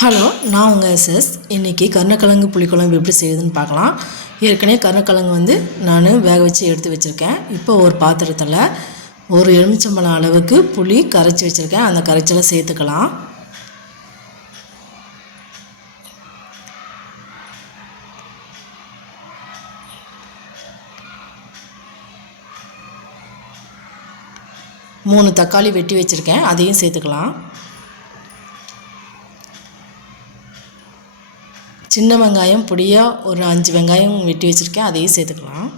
Hello, நான் உங்கள் SS. இன்றைக்கி கருணக்கிழங்கு புளிக்குழம்பு எப்படி செய்யுதுன்னு பார்க்கலாம். ஏற்கனவே கருணக்கிழங்கு நான் வேக வச்சு எடுத்து வச்சுருக்கேன். இப்போ ஒரு பாத்திரத்தில் ஒரு எலுமிச்சம்பழம் அளவுக்கு புளி கரைச்சி வச்சுருக்கேன். அந்த கரைச்சலை சேர்த்துக்கலாம். மூணு தக்காளி வெட்டி வச்சுருக்கேன், அதையும் சேர்த்துக்கலாம். சின்ன வெங்காயம் பொடியாக ஒரு 5 வெங்காயம் வெட்டி வச்சுருக்கேன், அதையும் சேர்த்துக்கலாம்.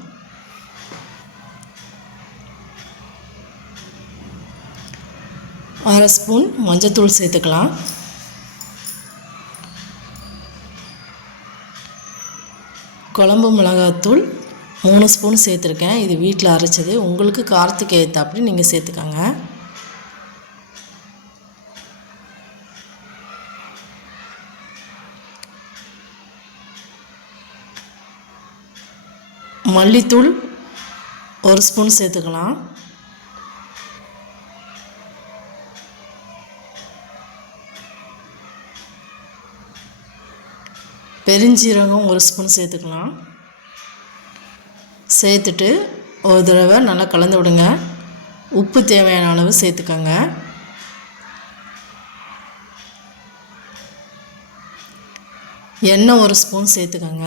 அரை ஸ்பூன் மஞ்சத்தூள் சேர்த்துக்கலாம். குழம்பு மிளகாத்தூள் 3 ஸ்பூன் சேர்த்துருக்கேன். இது வீட்டில் அரைச்சது. உங்களுக்கு காரத்துக்கு ஏற்றாப்படி நீங்கள் சேர்த்துக்கோங்க. மல்லித்தூள் 1 ஸ்பூன் சேர்த்துக்கலாம். பெருஞ்சீரகம் 1 ஸ்பூன் சேர்த்துக்கலாம். சேர்த்துட்டு ஒரு தடவை நல்லா கலந்து விடுங்க. உப்பு தேவையான அளவு சேர்த்துக்கோங்க. எண்ணெய் 1 ஸ்பூன் சேர்த்துக்கோங்க.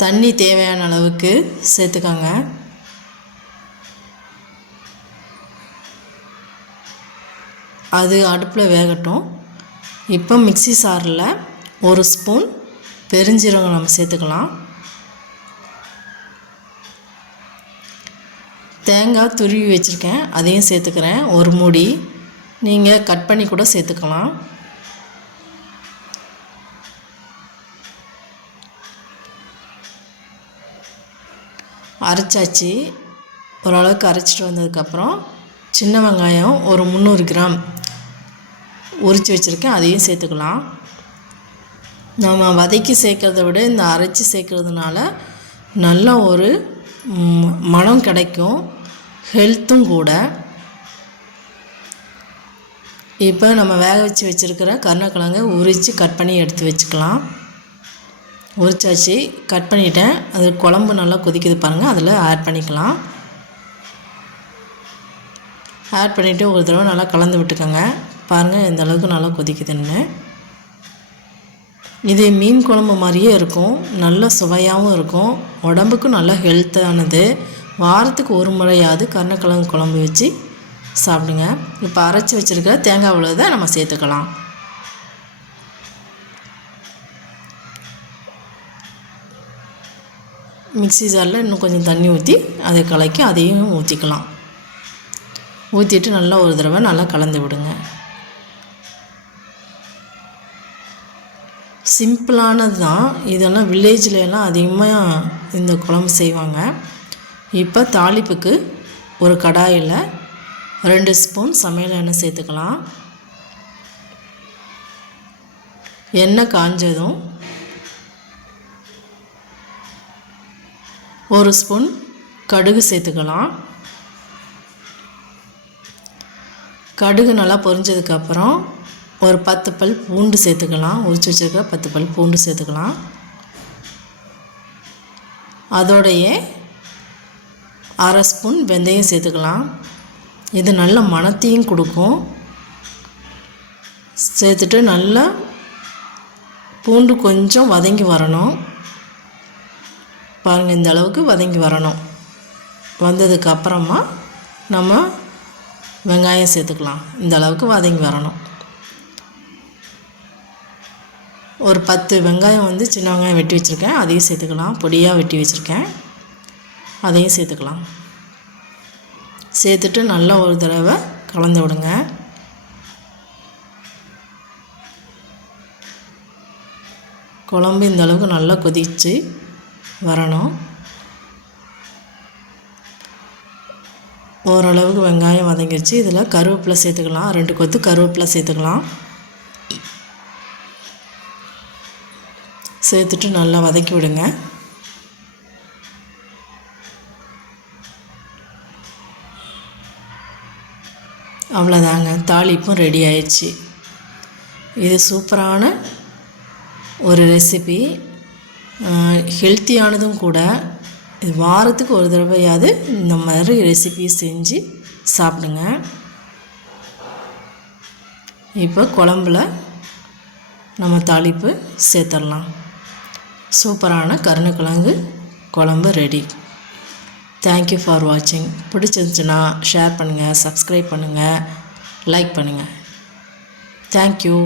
தண்ணி தேவையான அளவுக்கு சேர்த்துக்கோங்க. அது அடுப்பில் வேகட்டும். இப்போ மிக்ஸி சாரில் 1 ஸ்பூன் பெருஞ்சீரகம் நம்ம சேர்த்துக்கலாம். தேங்காய் துருவி வச்சுருக்கேன், அதையும் சேர்த்துக்கிறேன். ஒரு மூடி. நீங்கள் கட் பண்ணி கூட சேர்த்துக்கலாம். அரைச்சாச்சு. ஓரளவுக்கு அரைச்சிட்டு வந்ததுக்கப்புறம் சின்ன வெங்காயம் ஒரு 300 கிராம் உரித்து வச்சுருக்கேன், அதையும் சேர்த்துக்கலாம். நம்ம வதக்கி சேர்க்குறத விட இந்த அரைச்சி சேர்க்குறதுனால நல்ல ஒரு மனம் கிடைக்கும், ஹெல்த்தும் கூட. இப்போ நம்ம வேக வச்சு வச்சுருக்கிற கருணக்கிழங்கை உரித்து கட் பண்ணி எடுத்து வச்சுக்கலாம். உரிச்சாச்சு, கட் பண்ணிட்டேன். அது குழம்பு நல்லா கொதிக்குது பாருங்கள், அதில் ஆட் பண்ணிக்கலாம். ஆட் பண்ணிவிட்டு ஒரு தடவை நல்லா கலந்து விட்டுக்கோங்க. பாருங்கள் எந்த அளவுக்கு நல்லா கொதிக்குதுன்னு. இது மீன் குழம்பு மாதிரியே இருக்கும், நல்ல சுவையாகவும் இருக்கும், உடம்புக்கும் நல்ல ஹெல்த்தானது. வாரத்துக்கு ஒரு முறையாவது கருணக்கிழங்கு குழம்பு வச்சு சாப்பிடுங்க. இப்போ அரைச்சி வச்சுருக்கிற தேங்காய் விழுதை நம்ம சேர்த்துக்கலாம். மிக்ஸி ஜாரில் இன்னும் கொஞ்சம் தண்ணி ஊற்றி அதை கலக்கி அதையும் ஊற்றிக்கலாம். ஊற்றிட்டு நல்லா ஒரு தடவை நல்லா கலந்து விடுங்க. சிம்பிளானது தான். இதெல்லாம் வில்லேஜ்லாம் அதிகமாக இந்த குழம்பு செய்வாங்க. இப்போ தாளிப்புக்கு ஒரு கடாயில் 2 ஸ்பூன் சமையல் எண்ணெய் சேர்த்துக்கலாம். எண்ணெய் காஞ்சதும் 1 ஸ்பூன் கடுகு சேர்த்துக்கலாம். கடுகு நல்லா பொரிஞ்சதுக்கப்புறம் ஒரு 10 பல் பூண்டு சேர்த்துக்கலாம். உரிச்சு வச்சுருக்க 10 பல் பூண்டு சேர்த்துக்கலாம். அதோடையே அரை ஸ்பூன் வெந்தயம் சேர்த்துக்கலாம். இது நல்ல மணத்தையும் கொடுக்கும். சேர்த்துட்டு நல்லா பூண்டு கொஞ்சம் வதங்கி வரணும். பாருங்கள், இந்த அளவுக்கு வதங்கி வரணும். வந்ததுக்கப்புறமா நம்ம வெங்காயம் சேர்த்துக்கலாம். இந்த அளவுக்கு வதங்கி வரணும். ஒரு 10 வெங்காயம் சின்ன வெங்காயம் வெட்டி வச்சுருக்கேன், அதையும் சேர்த்துக்கலாம். பொடியாக வெட்டி வச்சுருக்கேன், அதையும் சேர்த்துக்கலாம். சேர்த்துட்டு நல்லா ஒரு தடவை கலந்து விடுங்க. குழம்பு இந்த அளவுக்கு நல்லா கொதித்து வரணும். ஓரளவுக்கு வெங்காயம் வதங்கிடுச்சு. இதில் கருவேப்பிலை சேர்த்துக்கலாம். 2 கொத்து கருவேப்பிலை சேர்த்துக்கலாம். சேர்த்துட்டு நல்லா வதக்கி விடுங்க. அவ்வளோதாங்க, தாளிப்பும் ரெடி ஆயிடுச்சு. இது சூப்பரான ஒரு ரெசிபி, ஹெல்த்தியானதும் கூட. இது வாரத்துக்கு ஒரு தடவையாவது இந்த மாதிரி ரெசிபி செஞ்சு சாப்பிடுங்க. இப்போ குழம்புல நம்ம தாளிப்பு சேர்த்துடலாம். சூப்பரான கருணக்கிழங்கு குழம்பு ரெடி. தேங்க்யூ ஃபார் வாட்சிங். பிடிச்சிருந்துச்சுன்னா ஷேர் பண்ணுங்கள், சப்ஸ்கிரைப் பண்ணுங்கள், லைக் பண்ணுங்கள். தேங்க்யூ.